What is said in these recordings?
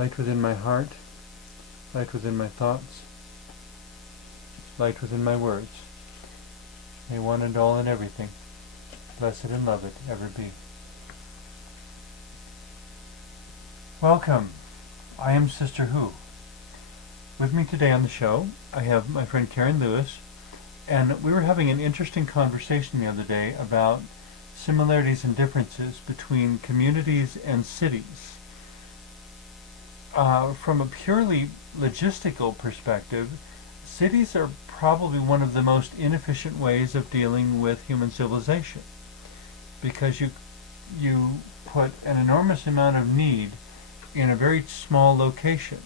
light within my heart, light within my thoughts, light within my words. May one and all and everything, blessed and loved, ever be. Welcome. I am Sister Who. With me today on the show, I have my friend Karen Lewis, and we were having an interesting conversation the other day about similarities and differences between communities and cities. From a purely logistical perspective, cities are probably one of the most inefficient ways of dealing with human civilization, because you put an enormous amount of need in a very small location,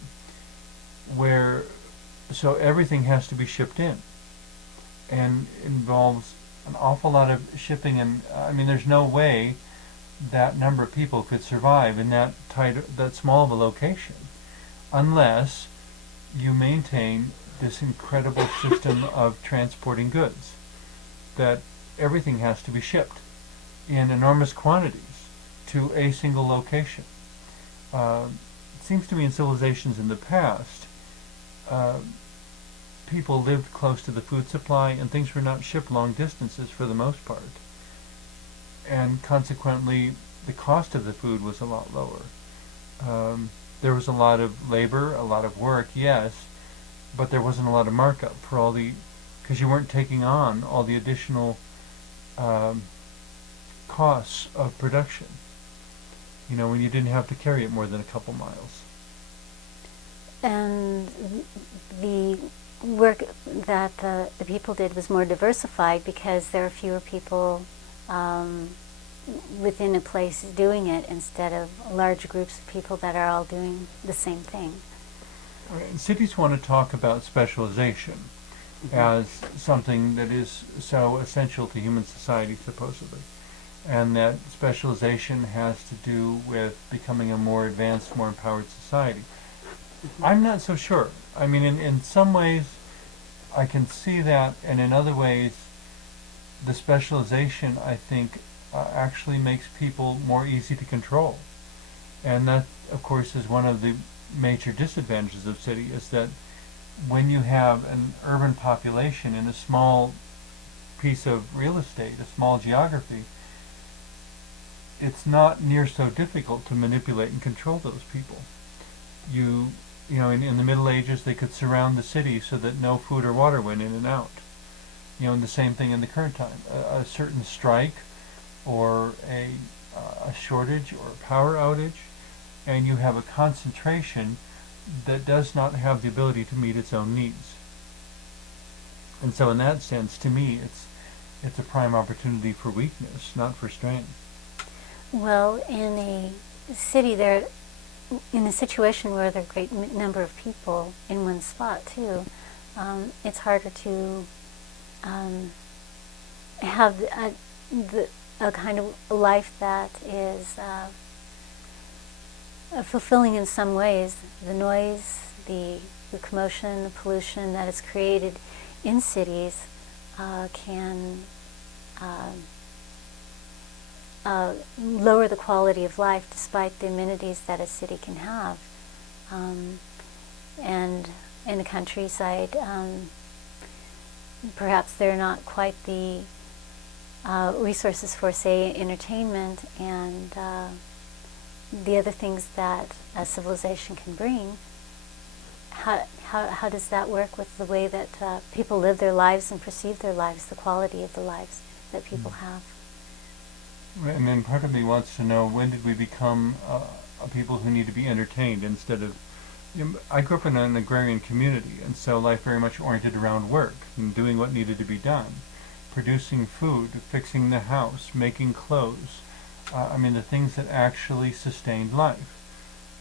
so everything has to be shipped in, and involves an awful lot of shipping, and there's no way that number of people could survive in that small of a location, unless you maintain this incredible system of transporting goods, that everything has to be shipped in enormous quantities to a single location. It seems to me in civilizations in the past, people lived close to the food supply and things were not shipped long distances for the most part. And consequently, the cost of the food was a lot lower. There was a lot of labor, a lot of work, yes, but there wasn't a lot of markup for because you weren't taking on all the additional costs of production. When you didn't have to carry it more than a couple miles. And the work that the people did was more diversified because there are fewer people within a place doing it, instead of large groups of people that are all doing the same thing. Cities want to talk about specialization as something that is so essential to human society, supposedly. And that specialization has to do with becoming a more advanced, more empowered society. I'm not so sure. In some ways, I can see that, and in other ways, the specialization, I think, actually makes people more easy to control. And that, of course, is one of the major disadvantages of city, is that when you have an urban population in a small piece of real estate, a small geography, it's not near so difficult to manipulate and control those people. In the Middle Ages, they could surround the city so that no food or water went in and out. And the same thing in the current time. A certain strike, or a shortage, or a power outage, and you have a concentration that does not have the ability to meet its own needs. And so in that sense, to me, it's a prime opportunity for weakness, not for strength. Well, in a city, in a situation where there are a great number of people in one spot too, it's harder to have a kind of life that is fulfilling in some ways. The noise, the commotion, the pollution that is created in cities can lower the quality of life, despite the amenities that a city can have. And in the countryside, perhaps there are not quite the resources for, say, entertainment and the other things that a civilization can bring. How does that work with the way that people live their lives and perceive their lives, the quality of the lives that people have? And then part of me wants to know, when did we become a people who need to be entertained instead of... I grew up in an agrarian community, and so life very much oriented around work and doing what needed to be done. Producing food, fixing the house, making clothes. The things that actually sustained life.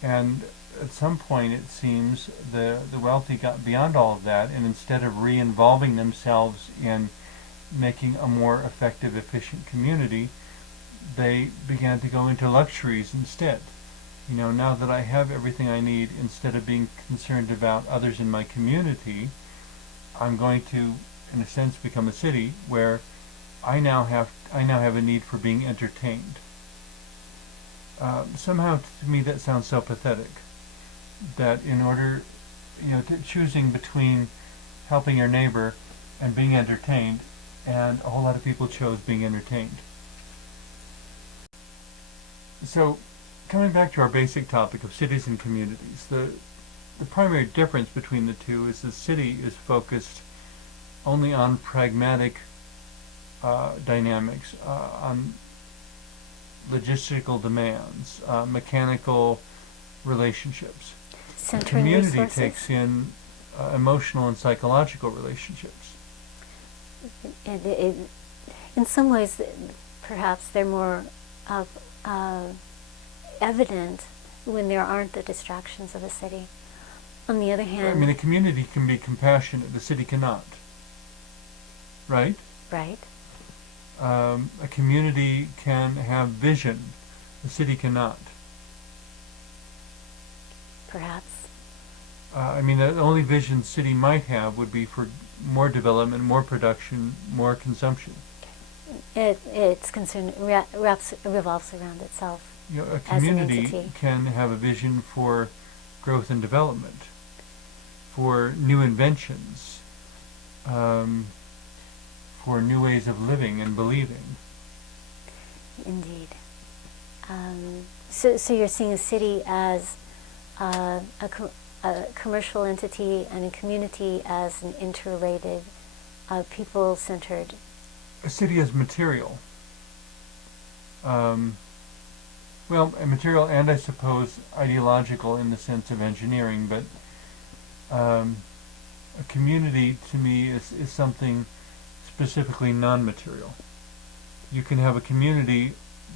And at some point, it seems, the wealthy got beyond all of that, and instead of re-involving themselves in making a more effective, efficient community, they began to go into luxuries instead. Now that I have everything I need, instead of being concerned about others in my community, I'm going to, in a sense, become a city where I now have a need for being entertained. Somehow, to me, that sounds so pathetic. that in order, choosing between helping your neighbor and being entertained, and a whole lot of people chose being entertained. So, coming back to our basic topic of cities and communities, the primary difference between the two is the city is focused only on pragmatic dynamics, on logistical demands, mechanical relationships. Centering Community resources. takes in emotional and psychological relationships. In some ways, perhaps they're more evident when there aren't the distractions of a city. On the other hand, I mean, a community can be compassionate, the city cannot. Right? right? A community can have vision, the city cannot. Perhaps. I mean, the only vision the city might have would be for more development, more production, more consumption. It's concerned revolves around itself. A As an community entity. can have a vision for growth and development, for new inventions, for new ways of living and believing. Indeed. So you're seeing a city as a commercial entity and a community as an interrelated, people-centered. A city is material. Well, material and I suppose ideological in the sense of engineering, but a community to me is something specifically non-material. You can have a community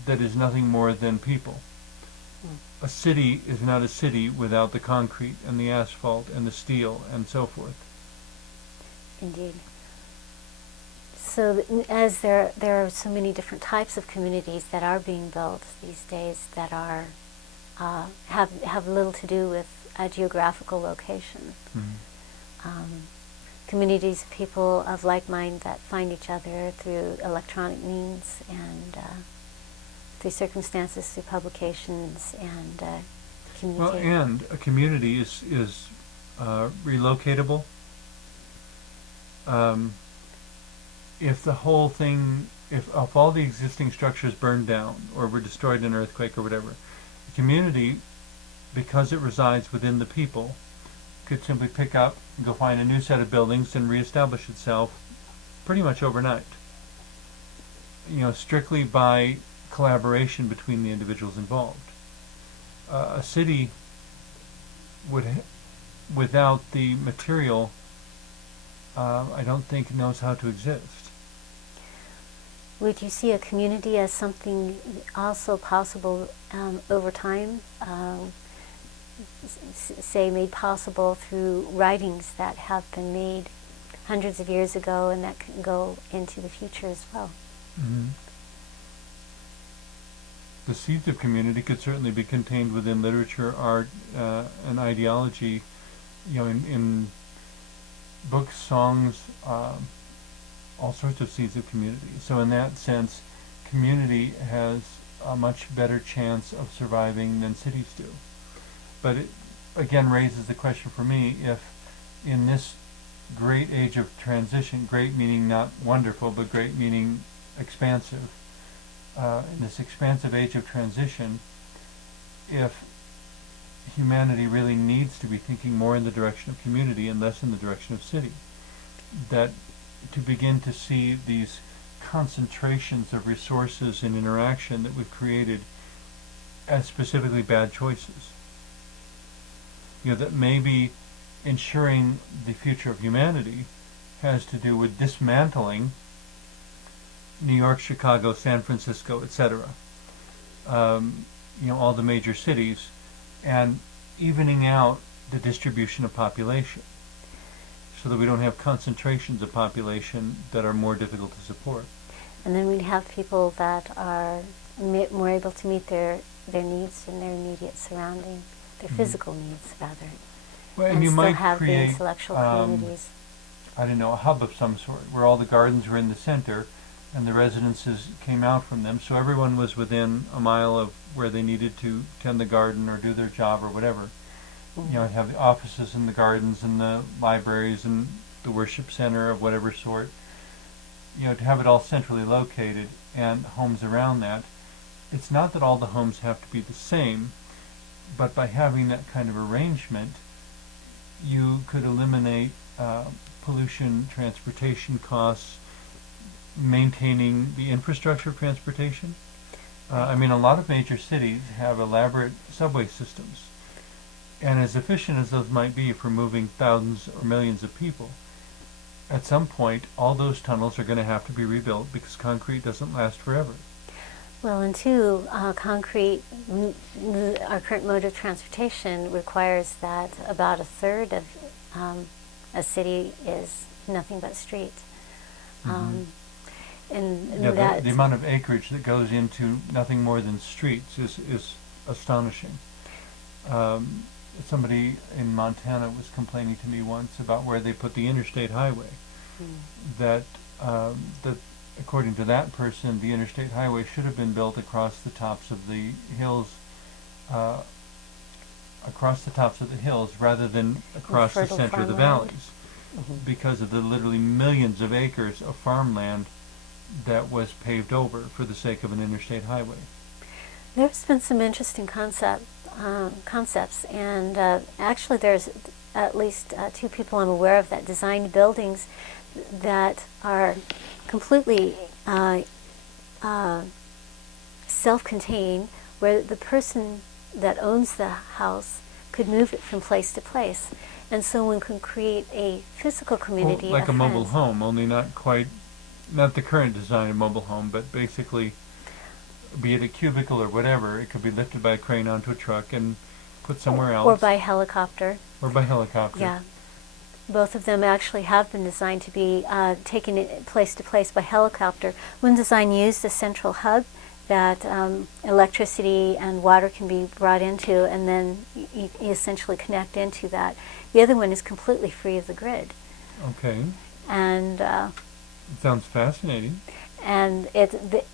that is nothing more than people. A city is not a city without the concrete and the asphalt and the steel and so forth. Indeed. So as there are so many different types of communities that are being built these days that are have little to do with a geographical location. Mm-hmm. Communities of people of like mind that find each other through electronic means and through circumstances, through publications and community. Well, and a community is relocatable. If the whole thing, if all the existing structures burned down or were destroyed in an earthquake or whatever, the community, because it resides within the people, could simply pick up and go find a new set of buildings and reestablish itself pretty much overnight. Strictly by collaboration between the individuals involved. A city would, without the material, I don't think knows how to exist. Would you see a community as something also possible over time, say made possible through writings that have been made hundreds of years ago and that can go into the future as well? Mm-hmm. The seeds of community could certainly be contained within literature, art, and ideology, in books, songs, all sorts of seeds of community. So in that sense, community has a much better chance of surviving than cities do. But it again raises the question for me, if in this great age of transition, great meaning not wonderful, but great meaning expansive, in this expansive age of transition, if humanity really needs to be thinking more in the direction of community and less in the direction of city, that to begin to see these concentrations of resources and interaction that we've created as specifically bad choices. That maybe ensuring the future of humanity has to do with dismantling New York, Chicago, San Francisco, etc. All the major cities, and evening out the distribution of population so that we don't have concentrations of population that are more difficult to support. And then we'd have people that are more able to meet their needs in their immediate surrounding, their physical needs rather. Well, and and you still might have the create, intellectual communities. I don't know, a hub of some sort where all the gardens were in the center and the residences came out from them, so everyone was within a mile of where they needed to tend the garden or do their job or whatever. You know, have the offices and the gardens and the libraries and the worship center of whatever sort. You know, to have it all centrally located and homes around that. It's not that all the homes have to be the same, but by having that kind of arrangement, you could eliminate pollution, transportation costs, maintaining the infrastructure of transportation. I mean, a lot of major cities have elaborate subway systems, and as efficient as those might be for moving thousands or millions of people, at some point, all those tunnels are going to have to be rebuilt because concrete doesn't last forever. Well, and two, concrete, our current mode of transportation requires that about a third of a city is nothing but street. And Yeah, that the amount of acreage that goes into nothing more than streets is astonishing. Somebody in Montana was complaining to me once about where they put the interstate highway. That that according to that person, the interstate highway should have been built across the tops of the hills, rather than across the center of the valleys, because of the literally millions of acres of farmland that was paved over for the sake of an interstate highway. There's been some interesting concepts, and actually there's at least two people I'm aware of that designed buildings that are completely self-contained, where the person that owns the house could move it from place to place, and so one can create a physical community. Well, like of a mobile friends. home, only not the current design of mobile home, but basically, be it a cubicle or whatever, it could be lifted by a crane onto a truck and put somewhere else. Or by helicopter. Or by helicopter. Yeah. Both of them actually have been designed to be taken place to place by helicopter. One design used a central hub that electricity and water can be brought into, and then you essentially connect into that. The other one is completely free of the grid. Okay. And sounds fascinating. And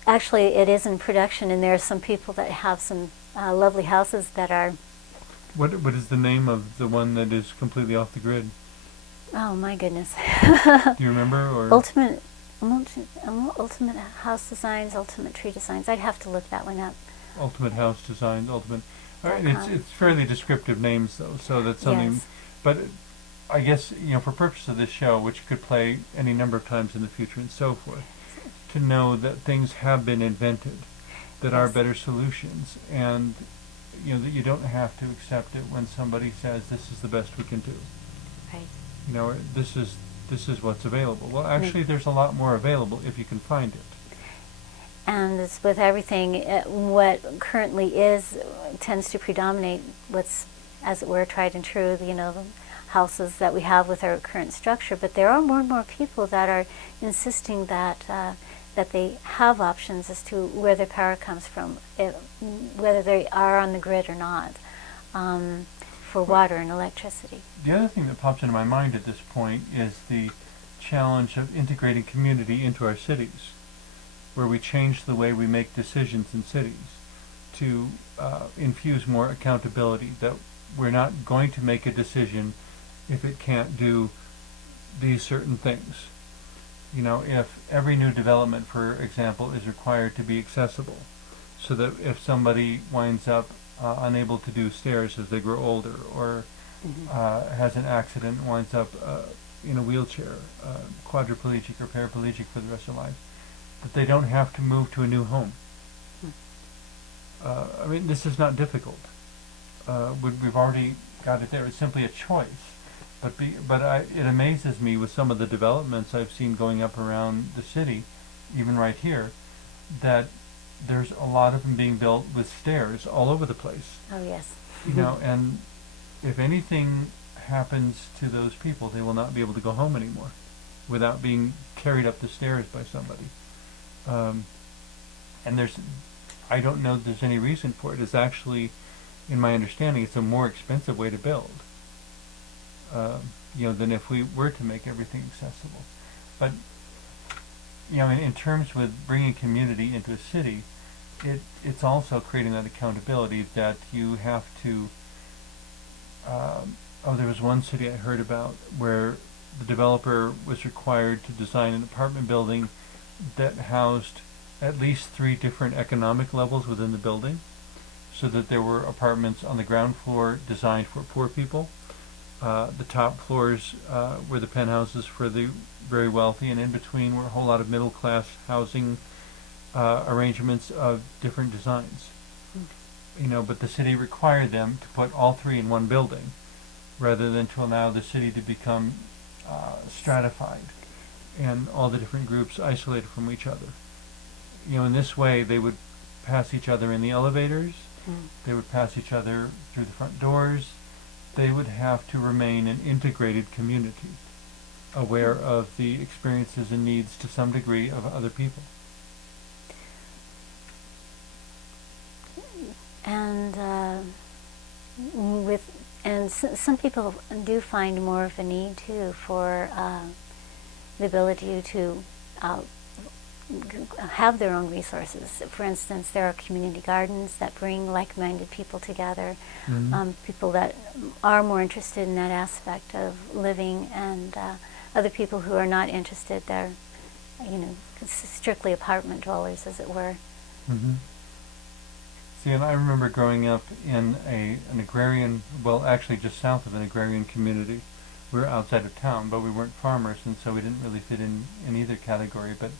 actually it is in production, and there are some people that have some lovely houses that are. What is the name of the one that is completely off the grid? Oh my goodness. Do you remember? Or Ultimate House Designs, Ultimate Tree Designs. I'd have to look that one up. Ultimate House Designs, Ultimate. It's fairly descriptive names though, so that's something. Yes. But I guess for purpose of this show, which could play any number of times in the future and so forth, to know that things have been invented that are better solutions, and that you don't have to accept it when somebody says this is the best we can do. Right. This is what's available. Well, actually, there's a lot more available if you can find it. And it's with everything, what currently tends to predominate what's, as it were, tried and true, the houses that we have with our current structure. But there are more and more people that are insisting that that they have options as to where their power comes from, whether they are on the grid or not, for water and electricity. The other thing that pops into my mind at this point is the challenge of integrating community into our cities, where we change the way we make decisions in cities to infuse more accountability, that we're not going to make a decision if it can't do these certain things. If every new development, for example, is required to be accessible, so that if somebody winds up unable to do stairs as they grow older, or has an accident and winds up in a wheelchair, quadriplegic or paraplegic for the rest of their life, that they don't have to move to a new home. I mean, this is not difficult. We've already got it there. It's simply a choice. But it amazes me with some of the developments I've seen going up around the city, even right here, that there's a lot of them being built with stairs all over the place. Oh yes. And if anything happens to those people, they will not be able to go home anymore without being carried up the stairs by somebody. And I don't know that there's any reason for it. It's actually, in my understanding, it's a more expensive way to build. Than if we were to make everything accessible. But in terms with bringing community into a city, it's also creating that accountability that you have to there was one city I heard about where the developer was required to design an apartment building that housed at least 3 different economic levels within the building, so that there were apartments on the ground floor designed for poor people. The top floors were the penthouses for the very wealthy, and in between were a whole lot of middle class housing arrangements of different designs. But the city required them to put all 3 in one building, rather than to allow the city to become stratified and all the different groups isolated from each other. In this way, they would pass each other in the elevators, they would pass each other through the front doors, they would have to remain an integrated community, aware of the experiences and needs to some degree of other people. And some people do find more of a need too for the ability to have their own resources. For instance, there are community gardens that bring like-minded people together, people that are more interested in that aspect of living, and other people who are not interested. They're, strictly apartment dwellers, as it were. See, and I remember growing up in an agrarian, well, actually just south of an agrarian community. We were outside of town, but we weren't farmers, and so we didn't really fit in either category. But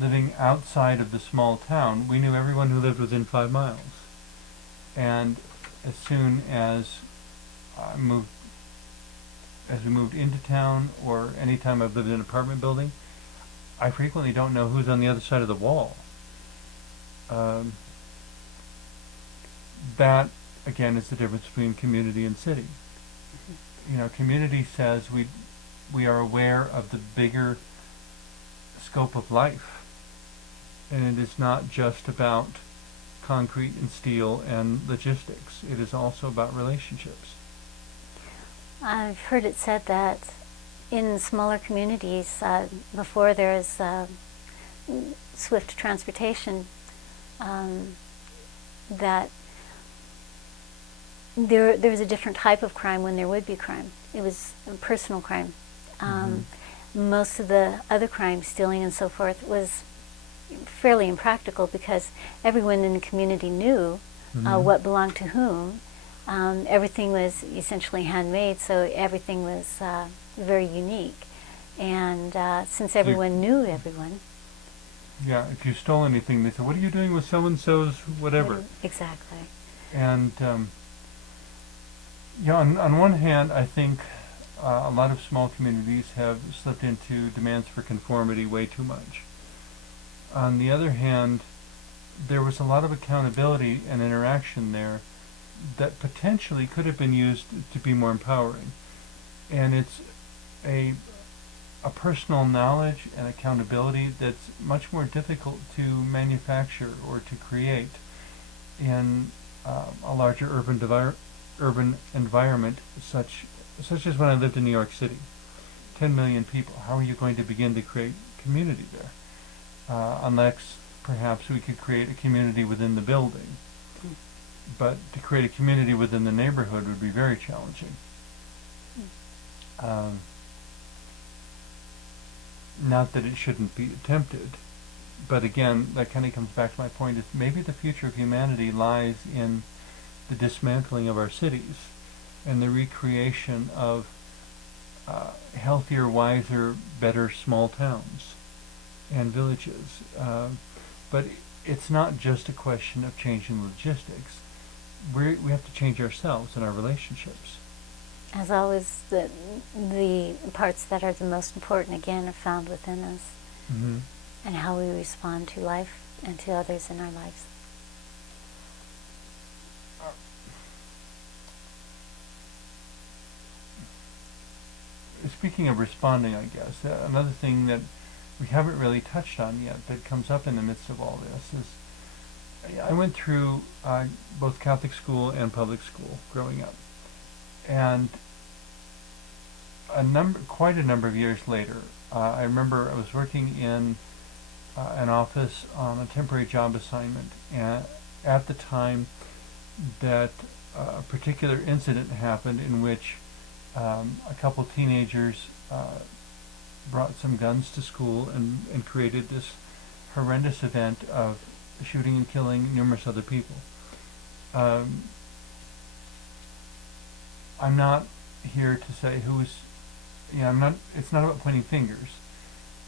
living outside of the small town, we knew everyone who lived within 5 miles. And as soon as we moved into town, or any time I've lived in an apartment building, I frequently don't know who's on the other side of the wall. That, again, is the difference between community and city. Community says we are aware of the bigger scope of life, and it is not just about concrete and steel and logistics. It is also about relationships. I've heard it said that in smaller communities, before there's swift transportation, that there was a different type of crime when there would be crime. It was personal crime. Most of the other crimes, stealing and so forth, was fairly impractical because everyone in the community knew what belonged to whom. Everything was essentially handmade, so everything was very unique. And since everyone knew everyone. Yeah, if you stole anything, they said, "What are you doing with so-and-so's whatever?" Exactly. And on one hand, I think a lot of small communities have slipped into demands for conformity way too much. On the other hand, there was a lot of accountability and interaction there that potentially could have been used to be more empowering. And it's a personal knowledge and accountability that's much more difficult to manufacture or to create in a larger urban environment, such as when I lived in New York City. 10 million people. How are you going to begin to create community there? Unless perhaps we could create a community within the building. But to create a community within the neighborhood would be very challenging. Not that it shouldn't be attempted, but again, that kind of comes back to my point, is maybe the future of humanity lies in the dismantling of our cities and the recreation of healthier, wiser, better small towns and villages. But it's not just a question of changing logistics. We have to change ourselves and our relationships. As always, the parts that are the most important, again, are found within us, and how we respond to life and to others in our lives. Speaking of responding, I guess, another thing that we haven't really touched on yet that comes up in the midst of all this is I went through both Catholic school and public school growing up. And quite a number of years later, I remember I was working in an office on a temporary job assignment, and at the time that a particular incident happened in which a couple teenagers brought some guns to school and created this horrendous event of shooting and killing numerous other people. I'm not here to say who's, it's not about pointing fingers.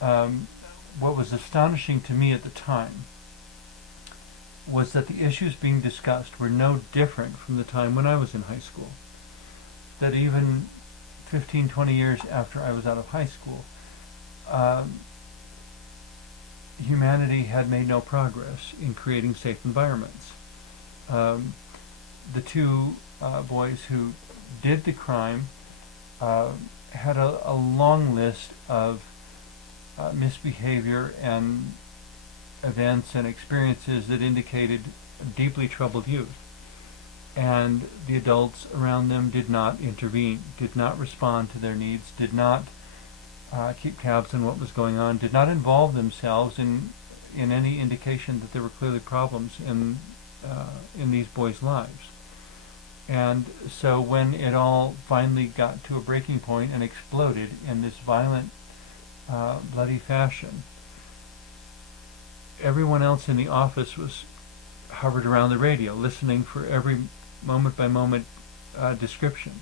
What was astonishing to me at the time was that the issues being discussed were no different from the time when I was in high school. That even 15, 20 years after I was out of high school, humanity had made no progress in creating safe environments. The two boys who did the crime had a long list of misbehavior and events and experiences that indicated deeply troubled youth. And the adults around them did not intervene, did not respond to their needs, did not keep tabs on what was going on, did not involve themselves in any indication that there were clearly problems in these boys' lives. And so when it all finally got to a breaking point and exploded in this violent, bloody fashion, everyone else in the office was hovered around the radio, listening for every moment-by-moment description.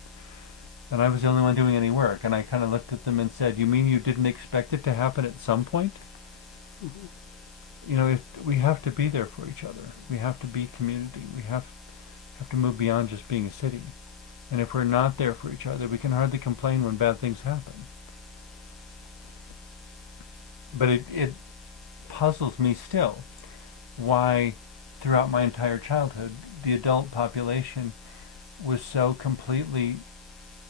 And I was the only one doing any work. And I kind of looked at them and said, "You mean you didn't expect it to happen at some point?" Mm-hmm. We have to be there for each other. We have to be community. We have to move beyond just being a city. And if we're not there for each other, we can hardly complain when bad things happen. But it puzzles me still why throughout my entire childhood the adult population was so completely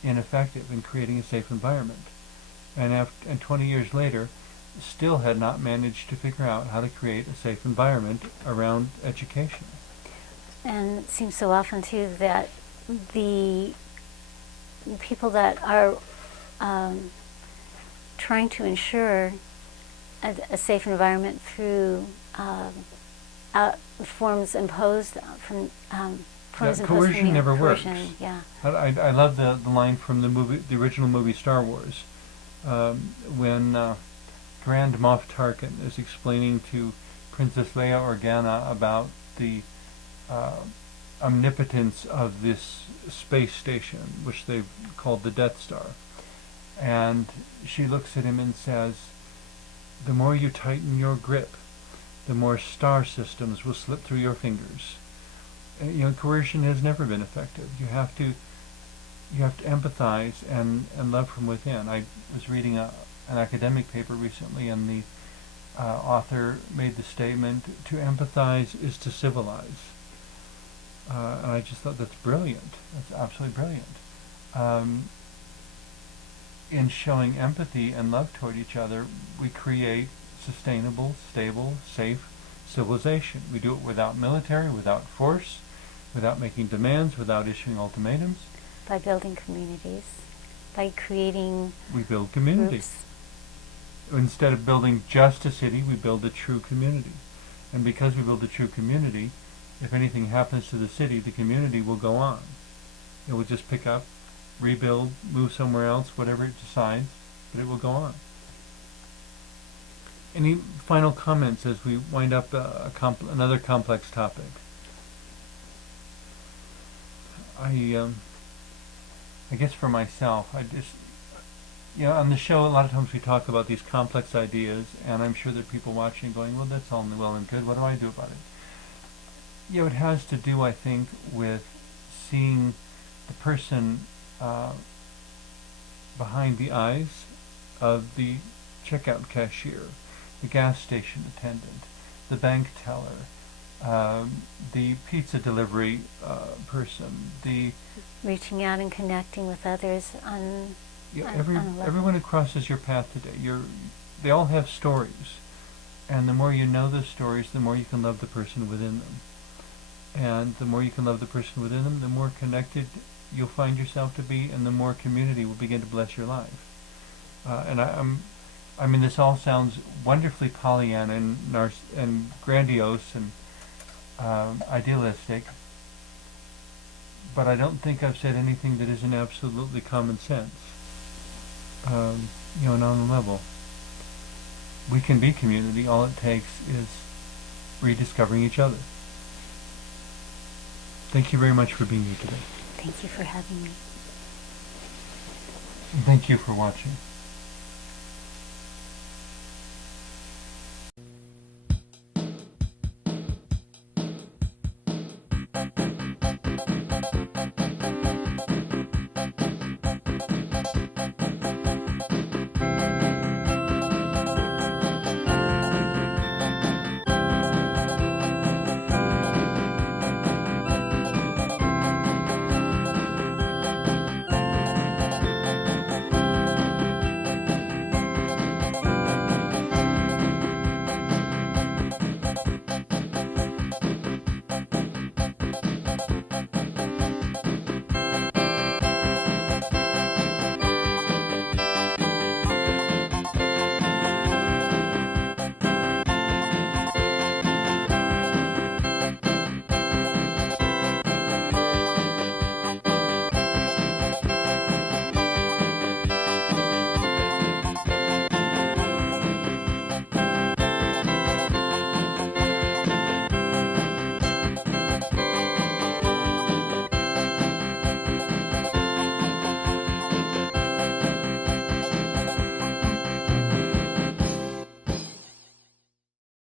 ineffective in creating a safe environment, and 20 years later still had not managed to figure out how to create a safe environment around education. And it seems so often too that the people that are trying to ensure a safe environment through forms imposed from coercion never works. Yeah. I love the line from the original movie Star Wars, when Grand Moff Tarkin is explaining to Princess Leia Organa about the omnipotence of this space station, which they've called the Death Star. And she looks at him and says, "The more you tighten your grip, the more star systems will slip through your fingers." Coercion has never been effective. You have to empathize and love from within. I was reading an academic paper recently, and the author made the statement, "To empathize is to civilize." And I just thought that's brilliant. That's absolutely brilliant. In showing empathy and love toward each other, we create sustainable, stable, safe civilization. We do it without military, without force, without making demands, without issuing ultimatums. By building communities, by creating We build community. groups. Instead of building just a city, we build a true community. And because we build a true community, if anything happens to the city, the community will go on. It will just pick up, rebuild, move somewhere else, whatever it decides, but it will go on. Any final comments as we wind up another complex topic? I guess for myself, on the show, a lot of times we talk about these complex ideas, and I'm sure there are people watching going, "Well, that's all well and good. What do I do about it?" It has to do, I think, with seeing the person behind the eyes of the checkout cashier, the gas station attendant, the bank teller, the pizza delivery person, the Reaching out and connecting with others on everyone who crosses your path today. They all have stories, and the more you know those stories, the more you can love the person within them. And the more you can love the person within them, the more connected you'll find yourself to be, and the more community will begin to bless your life. And this all sounds wonderfully Pollyanna and grandiose and idealistic, but I don't think I've said anything that isn't absolutely common sense. And on the level, we can be community. All it takes is rediscovering each other. Thank you very much for being here today. Thank you for having me. And thank you for watching.